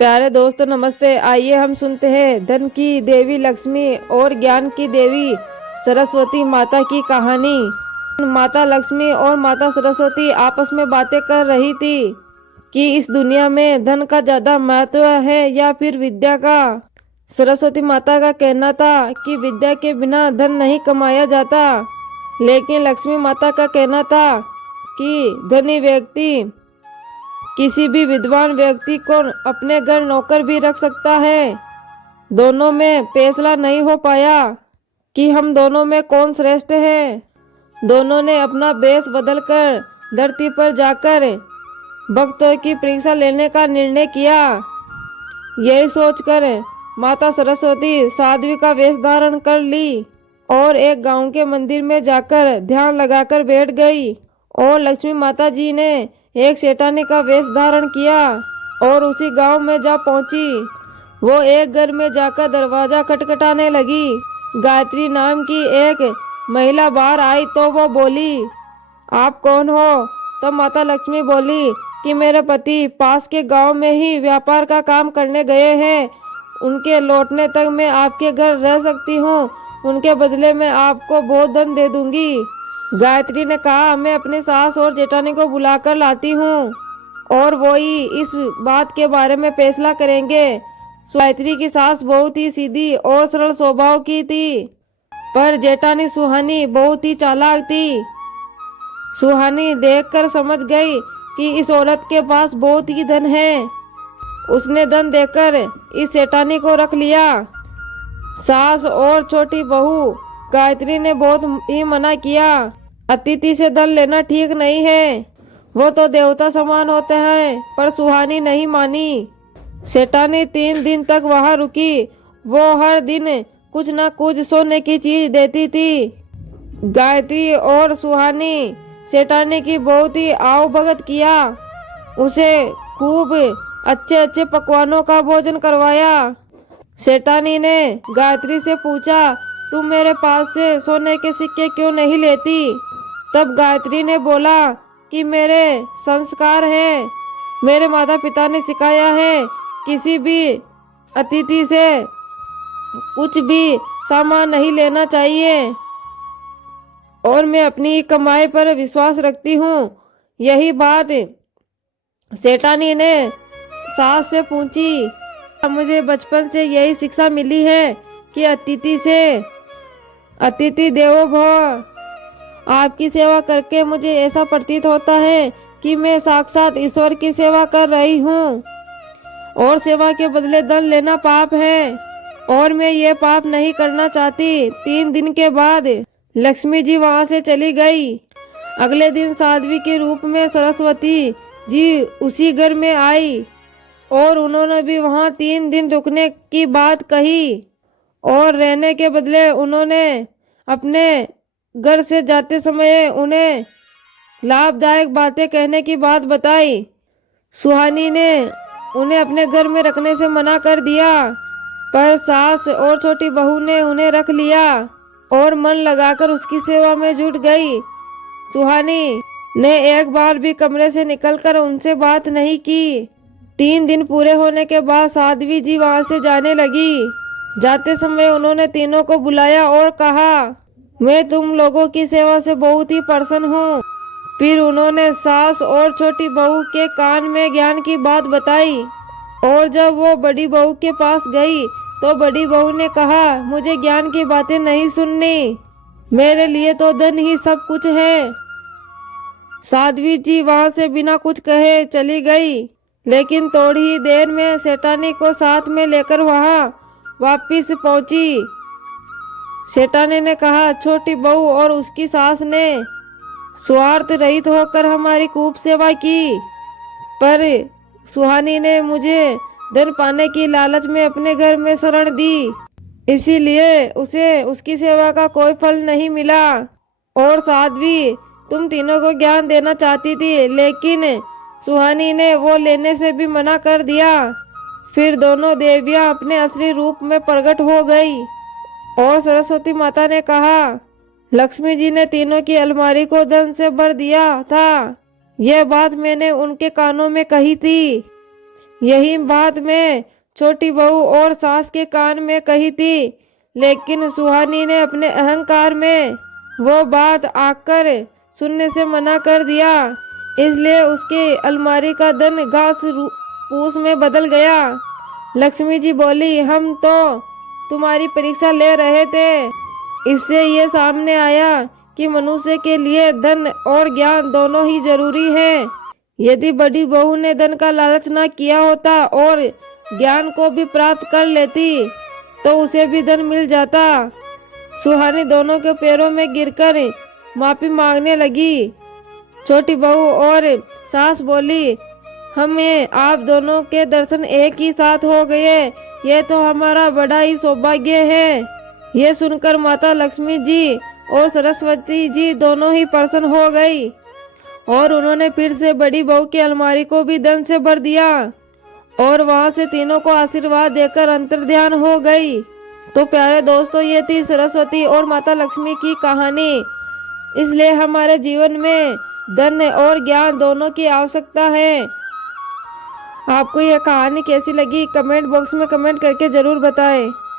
प्यारे दोस्तों नमस्ते। आइए हम सुनते हैं धन की देवी लक्ष्मी और ज्ञान की देवी सरस्वती माता की कहानी। माता लक्ष्मी और माता सरस्वती आपस में बातें कर रही थी कि इस दुनिया में धन का ज्यादा महत्व है या फिर विद्या का। सरस्वती माता का कहना था कि विद्या के बिना धन नहीं कमाया जाता, लेकिन लक्ष्मी माता का कहना था कि धनी व्यक्ति किसी भी विद्वान व्यक्ति को अपने घर नौकर भी रख सकता है। दोनों में फैसला नहीं हो पाया कि हम दोनों में कौन श्रेष्ठ है। दोनों ने अपना वेश बदलकर धरती पर जाकर भक्तों की परीक्षा लेने का निर्णय किया। यही सोचकर माता सरस्वती साध्वी का वेश धारण कर ली और एक गांव के मंदिर में जाकर ध्यान लगाकर बैठ गई। और लक्ष्मी माता जी ने एक सेठानी का वेश धारण किया और उसी गांव में जा पहुंची। वो एक घर में जाकर दरवाजा खटखटाने लगी। गायत्री नाम की एक महिला बाहर आई तो वो बोली, आप कौन हो? तब माता लक्ष्मी बोली कि मेरे पति पास के गांव में ही व्यापार का काम करने गए हैं, उनके लौटने तक मैं आपके घर रह सकती हूँ, उनके बदले में आपको बहुत धन दे दूंगी। गायत्री ने कहा, मैं अपनी सास और जेठानी को बुलाकर लाती हूँ और वो ही इस बात के बारे में फैसला करेंगे। गायत्री की सास बहुत ही सीधी और सरल स्वभाव की थी, पर जेठानी सुहानी बहुत ही चालाक थी। सुहानी देखकर समझ गई कि इस औरत के पास बहुत ही धन है। उसने धन देकर इस सेठानी को रख लिया। सास और छोटी बहू गायत्री ने बहुत ही मना किया। अतिथि से धन लेना ठीक नहीं है, वो तो देवता समान होते हैं। पर सुहानी नहीं मानी। सेठानी 3 दिन तक वहां रुकी। वो हर दिन कुछ न कुछ सोने की चीज देती थी। गायत्री और सुहानी सेठानी की बहुत ही आवभगत किया। उसे खूब अच्छे अच्छे पकवानों का भोजन करवाया। सेठानी ने गायत्री से पूछा, तुम मेरे पास से सोने के सिक्के क्यों नहीं लेती? तब गायत्री ने बोला कि मेरे संस्कार हैं, मेरे माता पिता ने सिखाया है किसी भी अतिथि से कुछ भी सामान नहीं लेना चाहिए और मैं अपनी कमाई पर विश्वास रखती हूँ। यही बात सेठानी ने सास से पूछी। मुझे बचपन से यही शिक्षा मिली है कि अतिथि देवो भव। आपकी सेवा करके मुझे ऐसा प्रतीत होता है कि मैं साक्षात ईश्वर की सेवा कर रही हूँ और सेवा के बदले धन लेना पाप है और मैं ये पाप नहीं करना चाहती। 3 दिन के बाद लक्ष्मी जी वहाँ से चली गई। अगले दिन साध्वी के रूप में सरस्वती जी उसी घर में आई और उन्होंने भी वहाँ 3 दिन रुकने की बात कही और रहने के बदले उन्होंने अपने घर से जाते समय उन्हें लाभदायक बातें कहने की बात बताई। सुहानी ने उन्हें अपने घर में रखने से मना कर दिया, पर सास और छोटी बहू ने उन्हें रख लिया और मन लगाकर उसकी सेवा में जुट गई। सुहानी ने एक बार भी कमरे से निकलकर उनसे बात नहीं की। 3 दिन पूरे होने के बाद साध्वी जी वहां से जाने लगी। जाते समय उन्होंने तीनों को बुलाया और कहा, मैं तुम लोगों की सेवा से बहुत ही प्रसन्न हूँ। फिर उन्होंने सास और छोटी बहू के कान में ज्ञान की बात बताई और जब वो बड़ी बहू के पास गई तो बड़ी बहू ने कहा, मुझे ज्ञान की बातें नहीं सुननी, मेरे लिए तो धन ही सब कुछ है। साध्वी जी वहां से बिना कुछ कहे चली गई, लेकिन थोड़ी ही देर में सेठानी को साथ में लेकर वहां वापिस पहुंची। सेठानी ने कहा, छोटी बहू और उसकी सास ने स्वार्थ रहित होकर हमारी खूब सेवा की, पर सुहानी ने मुझे धन पाने की लालच में अपने घर में शरण दी, इसीलिए उसे उसकी सेवा का कोई फल नहीं मिला। और साध्वी, तुम तीनों को ज्ञान देना चाहती थी, लेकिन सुहानी ने वो लेने से भी मना कर दिया। फिर दोनों देवियां अपने असली रूप में प्रकट हो गई और सरस्वती माता ने कहा, लक्ष्मी जी ने तीनों की अलमारी को धन से भर दिया था, यह बात मैंने उनके कानों में कही थी। यही बात मैं छोटी बहू और सास के कान में कही थी, लेकिन सुहानी ने अपने अहंकार में वो बात आकर सुनने से मना कर दिया। इसलिए उसके अलमारी का धन घास फूस में बदल गया। लक्ष्मी जी बोली, हम तो तुम्हारी परीक्षा ले रहे थे। इससे ये सामने आया कि मनुष्य के लिए धन और ज्ञान दोनों ही जरूरी हैं। यदि बड़ी बहू ने धन का लालच न किया होता और ज्ञान को भी प्राप्त कर लेती तो उसे भी धन मिल जाता। सुहानी दोनों के पैरों में गिरकर माफी मांगने लगी। छोटी बहू और सास बोली, हमें आप दोनों के दर्शन एक ही साथ हो गए, ये तो हमारा बड़ा ही सौभाग्य है। ये सुनकर माता लक्ष्मी जी और सरस्वती जी दोनों ही प्रसन्न हो गई और उन्होंने फिर से बड़ी बहू की अलमारी को भी धन से भर दिया और वहां से तीनों को आशीर्वाद देकर अंतर्ध्यान हो गई। तो प्यारे दोस्तों, ये थी सरस्वती और माता लक्ष्मी की कहानी। इसलिए हमारे जीवन में धन और ज्ञान दोनों की आवश्यकता है। आपको यह कहानी कैसी लगी कमेंट बॉक्स में कमेंट करके जरूर बताएं।